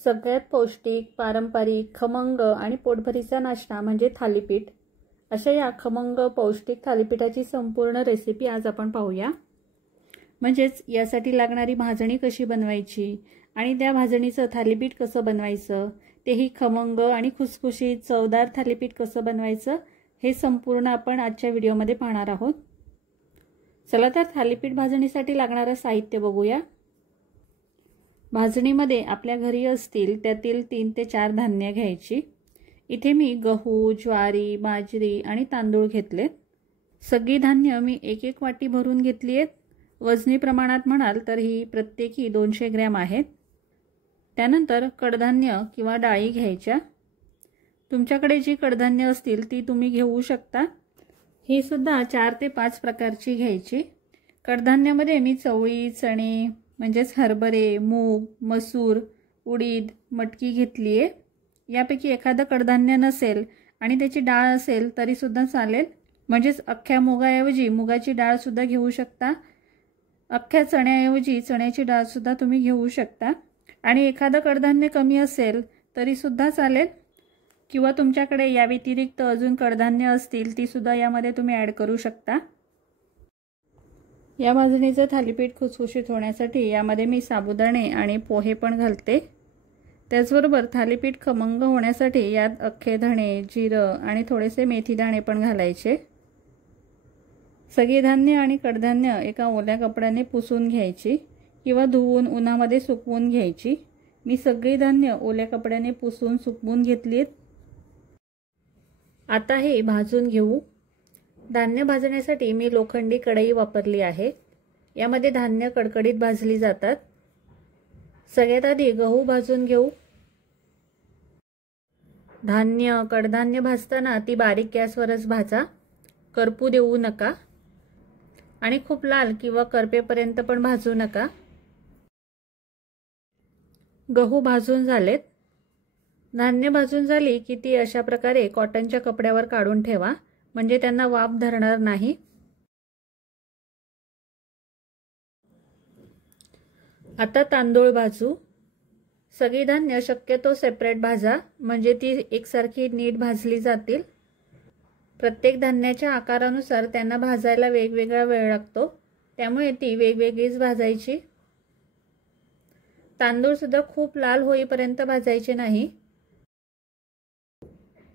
सगळ्यात पौष्टिक, पारंपरिक, खमंग आणि पोटभरीचा नाश्ता म्हणजे थालीपीठ. अशा या खमंग पौष्टिक थालीपीठाची संपूर्ण रेसिपी आज आपण पाहूया. म्हणजेच यासाठी लागणारी भाजणी कशी बनवायची आणि त्या भाजणीचं थालीपीठ कसं बनवायचं, तेही खमंग आणि खुसखुशीत चवदार थालीपीठ कसं बनवायचं हे संपूर्ण आपण आजच्या व्हिडिओमध्ये पाहणार आहोत. चला तर थालीपीठ भाजणीसाठी लागणारं साहित्य बघूया. भाजणीमध्ये आपल्या घरी असतील त्यातील 3 ते 4 धान्य घ्यायची. इथे मी गहू, ज्वारी, बाजरी आणि तांदूळ घेतले. सगळी धान्य मी 1-1 वाटी भरून घेतली आहेत. वजनी प्रमाणात म्हणाल तर ही प्रत्येकी 200 ग्रॅम आहेत. त्यानंतर कडधान्य किंवा डाळी घ्यायच्या. तुमच्याकडे जी कडधान्य असतील ती तुम्ही घेऊ शकता. ही सुद्धा 4 ते 5 प्रकारची घ्यायची. कडधान्यामध्ये मी चवळी, चणे म्हणजेच हरभरे, मूग, मसूर, उडीद, मटकी घेतली आहे. यापैकी एखादं कडधान्य नसेल आणि त्याची डाळ असेल तरी सुद्धा चालेल. म्हणजेच अख्ख्या मुगाऐवजी मुगाची डाळ सुद्धा घेऊ शकता. अख्ख्या चण्याऐवजी चण्याची डाळ सुद्धा तुम्ही घेऊ शकता. आणि एखादं कडधान्य कमी असेल तरी सुद्धा चालेल, किंवा तुमच्याकडे या व्यतिरिक्त अजून कडधान्य असतील ती सुद्धा यामध्ये तुम्ही ॲड करू शकता. या भाजणीचं थालीपीठ खुसखुशीत होण्यासाठी यामध्ये मी साबुदाणे आणि पोहे पण घालते. त्याचबरोबर थालीपीठ खमंग होण्यासाठी यात अख्खे धणे, जिरं आणि थोडेसे मेथी दाणे पण घालायचे. सगळी धान्य आणि कडधान्य एका ओल्या कपड्याने पुसून घ्यायची किंवा धुवून उन्हामध्ये सुकवून घ्यायची. मी सगळी धान्य ओल्या कपड्याने पुसून सुकवून घेतलीत. आता हे भाजून घेऊ. धान्य भाजण्यासाठी मी लोखंडी कढई वापरली आहे. यामध्ये धान्य कडकडीत भाजली जातात. सगळ्यात आधी गहू भाजून घेऊ. धान्य, कडधान्य भाजताना ती बारीक गॅसवरच भाजा. करपू देऊ नका आणि खूप लाल किंवा करपेपर्यंत पण भाजू नका. गहू भाजून झालेत. धान्य भाजून झाली की ती अशा प्रकारे कॉटनच्या कपड्यावर काढून ठेवा, म्हणजे त्यांना वाफ धरणार नाही. आता तांदूळ भाजू. सगळी धान्य शक्यतो सेपरेट भाजा, म्हणजे ती एकसारखी नीट भाजली जातील. प्रत्येक धान्याच्या आकारानुसार त्यांना भाजायला वेगवेगळा वेळ लागतो, त्यामुळे ती वेगवेगळीच भाजायची. तांदूळ सुद्धा खूप लाल होईपर्यंत भाजायचे नाही.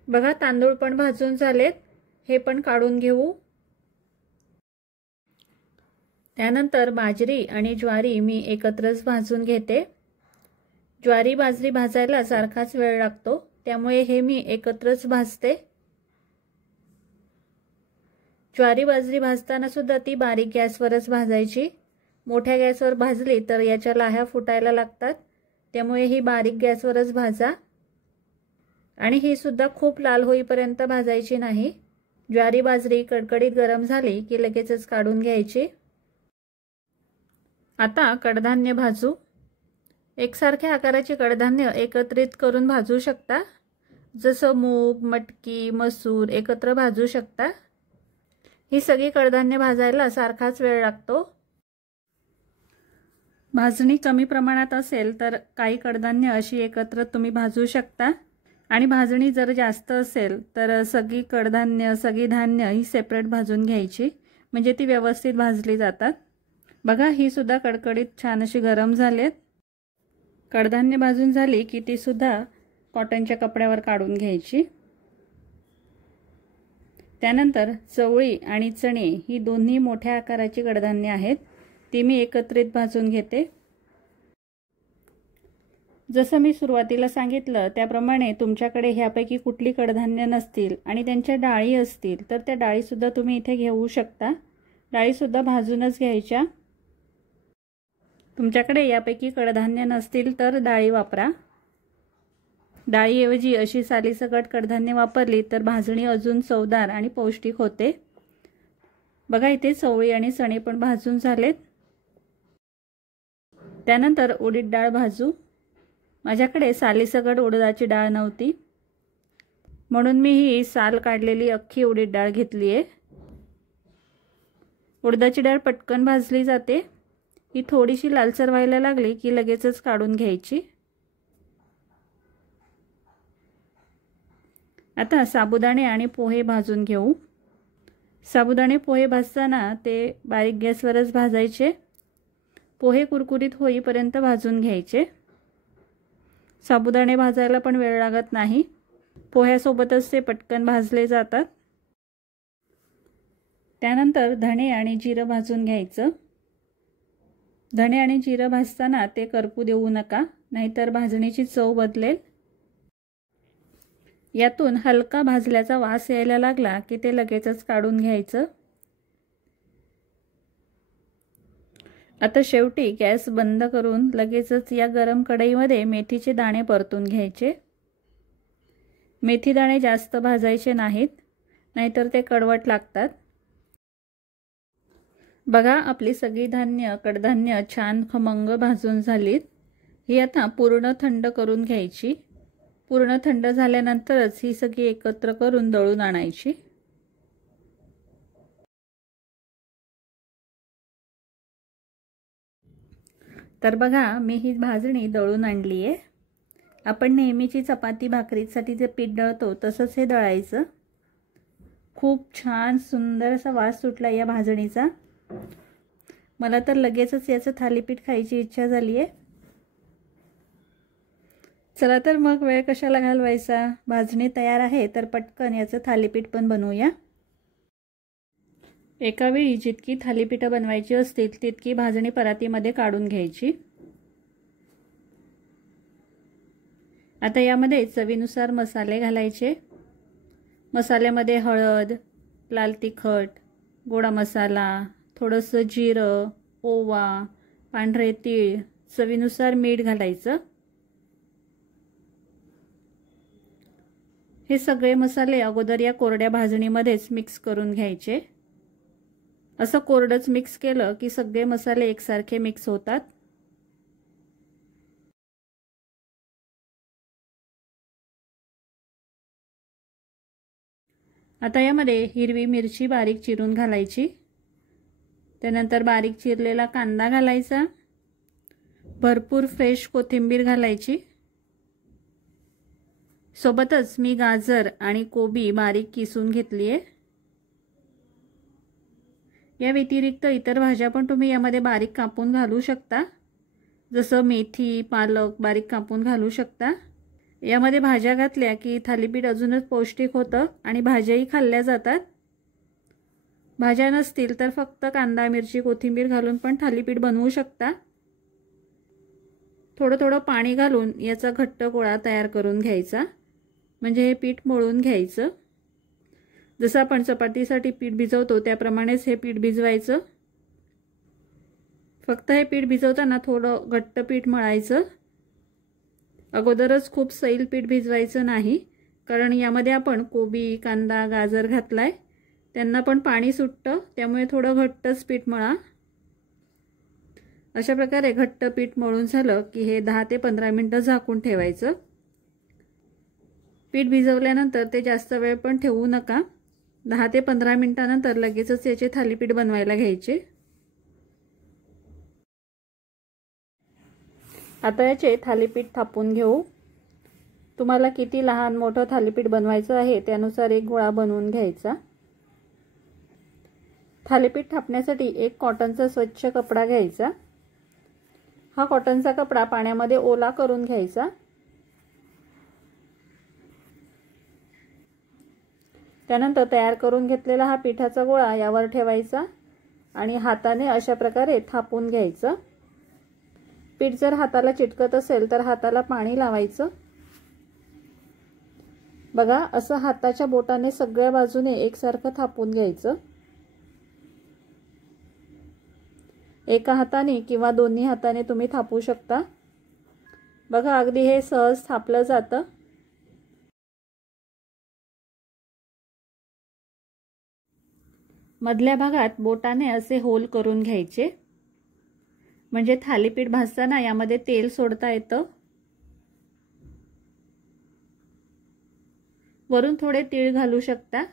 बघा तांदूळ पण भाजून झालेत. हे पण काढून घेऊ. त्यानंतर बाजरी आणि ज्वारी मी एकत्रच भाजून घेते. ज्वारी बाजरी भाजायला सारखाच वेळ लागतो, त्यामुळे हे मी एकत्रच भाजते. ज्वारी बाजरी भाजताना सुद्धा ती बारीक गॅसवरच भाजायची. मोठ्या गॅसवर भाजली तर याच्या लाह्या फुटायला लागतात, त्यामुळे ही बारीक गॅसवरच भाजा. आणि ही सुद्धा खूप लाल होईपर्यंत भाजायची नाही. ज्वारी बाजरी कडकडीत गरम झाली की लगेचच काढून घ्यायची. आता कडधान्य भाजू. एकसारख्या आकाराची कडधान्य एकत्रित करून भाजू शकता. जसं मूग, मटकी, मसूर एकत्र भाजू शकता. ही सगळी कडधान्य भाजायला सारखाच वेळ लागतो. भाजणी कमी प्रमाणात असेल तर काही कडधान्य अशी एकत्र तुम्ही भाजू शकता. आणि भाजणी जर जास्त असेल तर सगळी कडधान्य, सगळी धान्य ही सेपरेट भाजून घ्यायची, म्हणजे ती व्यवस्थित भाजली जातात. बघा ही सुद्धा कडकडीत छान अशी गरम झालेत. कडधान्य भाजून झाली की ती सुद्धा कॉटनच्या कपड्यावर काढून घ्यायची. त्यानंतर चवळी आणि चणे ही दोन्ही मोठ्या आकाराची कडधान्य आहेत. ती मी एकत्रित भाजून घेते. जसं मी सुरुवातीला सांगितलं त्याप्रमाणे तुमच्याकडे ह्यापैकी कुठली कडधान्य नसतील आणि त्यांच्या डाळी असतील तर त्या डाळीसुद्धा तुम्ही इथे घेऊ शकता. डाळीसुद्धा भाजूनच घ्यायच्या. तुमच्याकडे यापैकी कडधान्य नसतील तर डाळी वापरा. डाळीऐवजी अशी सालीसकट कडधान्य वापरली तर भाजणी अजून चवदार आणि पौष्टिक होते. बघा इथे चवळी आणि चणे पण भाजून झालेत. त्यानंतर उडीद डाळ भाजू. माझ्याकडे सालीसकट उडदाची डाळ नव्हती, म्हणून मी ही साल काढलेली अख्खी उडीद डाळ घेतली आहे. उडदाची डाळ पटकन भाजली जाते. ही थोडीशी लालसर व्हायला लागली की लगेचच काढून घ्यायची. आता साबुदाणे आणि पोहे भाजून घेऊ। साबुदाणे पोहे भाजताना ते बारीक गॅसवरच भाजायचे। पोहे कुरकुरीत होईपर्यंत भाजून घ्यायचे। साबुदाणे भाजायला पण वेळ लागत नाही, पोह्यासोबतच ते पटकन भाजले जातात। त्यानंतर धणे आणि जिरं भाजून घ्यायचं। धणे आणि जिरं भाजताना ते करपू देऊ नका, नाहीतर भाजणीची चव बदलेल। यातून हलका भाजल्याचा वास यायला लागला की ते लगेचच काढून घ्यायचं। आता शेवटी गॅस बंद करून लगेचच या गरम कढईमध्ये मेथीचे दाणे परतून घ्यायचे। मेथी दाणे जास्त भाजायचे नाहीत, नाहीतर ते कडवट लागतात। बघा आपली सगळी कडधान्य छान खमंग भाजून झालीत। ही आता पूर्ण थंड करून घ्यायची। पूर्ण थंड झाल्यानंतरच ही सगळी एकत्र करून दळून आणायची। तर बघा मी ही भाजणी दळून आणली आहे। आपण नेहमीची चपाती भाकरीसाठी जे पीठ दळतो तसंच हे दळायचं। खूप छान सुंदर असा वास सुटला या भाजणीचा। मला तर लगेचच याचं थालीपीठ खायची इच्छा झाली आहे। चला तर मग वेळ कशाला घालवायचा, भाजणी तयार आहे तर पटकन याचं थालीपीठ पण बनवूया। एका वेळी जितकी थालीपीठं बनवायची असतील तितकी भाजणी परातीमध्ये काढून घ्यायची। आता यामध्ये चवीनुसार मसाले घालायचे। मसाल्यामध्ये हळद, लाल तिखट, गोडा मसाला, थोडंसं जिरं, ओवा, पांढरे तीळ, चवीनुसार मीठ घालायचं। हे सगळे मसाले अगोदर या कोरड्या भाजणीमध्येच मिक्स करून घ्यायचे। असं कोरडंच मिक्स केलं की सगळे मसाले एकसारखे मिक्स होतात। आता यामध्ये हिरवी मिरची बारीक चिरून घालायची। त्यानंतर बारीक चिरलेला कांदा घालायचा। भरपूर फ्रेश कोथिंबीर घालायची। सोबतच मी गाजर आणि कोबी बारीक किसून घेतली आहे। या व्यतिरिक्त इतर भाज्या पण तुम्ही यामध्ये बारीक कापून घालू शकता, जसं मेथी, पालक बारीक कापून घालू शकता। यामध्ये भाज्या घातल्या की थालीपीठ अजूनच पौष्टिक होतं आणि भाज्याही खाल्ल्या जातात। भाज्या नसतील तर फक्त कांदा, मिरची, कोथिंबीर घालून पण थालीपीठ बनवू शकता। थोडं थोडं पाणी घालून याचा घट्ट गोळा तयार करून घ्यायचा, म्हणजे हे पीठ मळून घ्यायचं। जसं आपण चपातीसाठी पीठ भिजवतो त्याप्रमाणेच हे पीठ भिजवायचं। फक्त हे पीठ भिजवताना थोडं घट्ट पीठ मळायचं। अगोदरच खूप सैल पीठ भिजवायचं नाही, कारण यामध्ये आपण कोबी, कांदा, गाजर घातलाय, त्यांना पण पाणी सुटतं, त्यामुळे थोडं घट्टच पीठ मळा। अशा प्रकारे घट्ट पीठ मळून झालं की हे 10 ते 15 मिनिटं झाकून ठेवायचं। पीठ भिजवल्यानंतर ते जास्त वेळ पण ठेवू नका। 10 ते 15 मिनिटांनंतर लगेचच याचे थालीपीठ बनवायला घ्यायचे। आता याचे थालीपीठ थापून घेऊ। तुम्हाला किती लहान मोठं थालीपीठ बनवायचं आहे त्यानुसार एक गोळा बनवून घ्यायचा। थालीपीठ थापण्यासाठी एक कॉटनचा स्वच्छ कपडा घ्यायचा। हा कॉटनचा कपडा पाण्यामध्ये ओला करून घ्यायचा। त्यानंतर तयार करून घेतलेला हा पिठाचा गोळा यावर ठेवायचा आणि हाताने अशा प्रकारे थापून घ्यायचं। पीठ जर हाताला चिटकत असेल तर हाताला पाणी लावायचं। बघा असं हाताच्या बोटाने सगळ्या बाजूने एकसारखं थापून घ्यायचं। एका हाताने किंवा दोन्ही हाताने तुम्ही थापू शकता। बघा अगदी हे सहज थापलं जातं। मधल्या भागात बोटाने असे होल करून घ्यायचे, म्हणजे थालीपीठ भाजताना यामध्ये तेल सोडता येतं। वरून थोडे तीळ घालू शकता,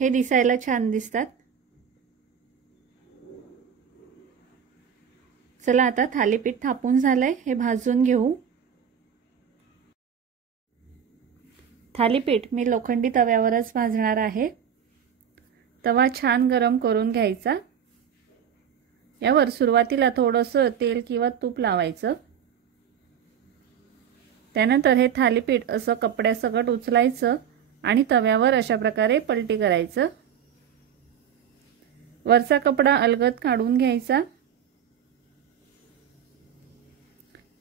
हे दिसायला छान दिसतात। चला आता थालीपीठ थापून झालंय, हे भाजून घेऊ। थालीपीठ मी लोखंडी तव्यावरच भाजणार आहे। तवा छान गरम करून घ्यायचा। यावर सुरुवातीला थोडंसं तेल किंवा तूप लावायचं। त्यानंतर हे थालीपीठ असं कपड्यासकट उचलायचं आणि तव्यावर अशा प्रकारे पलटी करायचं। वरचा कपडा अलगद काढून घ्यायचा।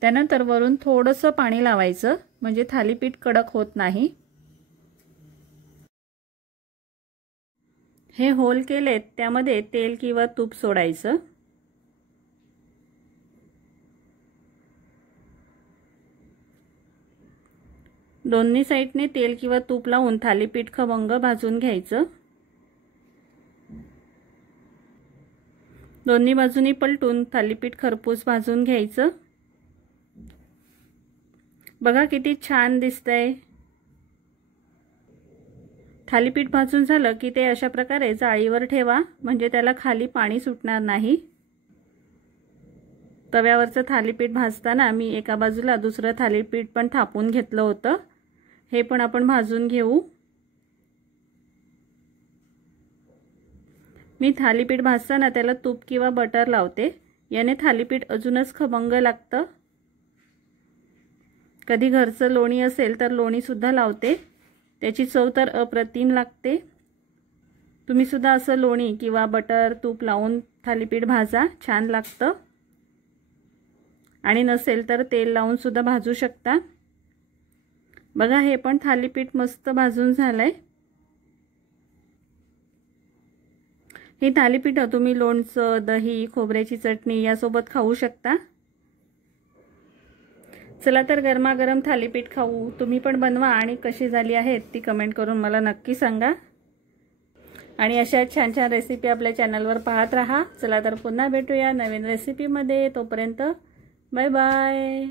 त्यानंतर वरून थोडंसं पाणी लावायचं म्हणजे थालीपीठ कडक होत नाही। हे होल केलेत त्यामध्ये तेल किंवा तूप सोडायचं। दोन्ही साइडने तेल किंवा तूप लावून थालीपीठ खमंग भाजून घ्यायचं। दोन्ही बाजूनी पलटून थालीपीठ खरपूस भाजून घ्यायचं। बघा किती छान दिसतंय। थालीपीठ भाजून झालं की ते अशा प्रकारे जाळीवर ठेवा म्हणजे त्याला खाली पाणी सुटणार नाही। तव्यावरचं थालीपीठ भाजताना मी एका बाजूला दुसरं थालीपीठ पण थापून घेतलं होतं। हे पण आपण भाजून घेऊ। मी थालीपीठ भाजताना त्याला तूप किंवा बटर लावते। याने थालीपीठ अजूनच खमंग लागतं। कधी घरचं लोणी असेल तर लोणी सुद्धा लावते। त्याची चव तर अप्रतिम लागते। तुम्ही सुद्धा असं लोणी किंवा बटर तूप लावून थालीपीठ भाजा, छान लागतं। आणि नसेल तर तेल लावून सुद्धा भाजू शकता। बघा हे पण थालीपीठ मस्त भाजून झालंय। हे थालीपीठ तुम्ही लोणचं, दही, खोबऱ्याची चटणी यासोबत खाऊ शकता। चला तर गरमागरम थालीपीठ खाऊ। तुम्ही पण बनवा आणि कशी झाली आहेत ती कमेंट करून मला नक्की सांगा। आणि अशा छान छान रेसिपी आपल्या चॅनलवर पाहत राहा। चला तर पुन्हा भेटूया नवीन रेसिपीमध्ये। तोपर्यंत बाय बाय।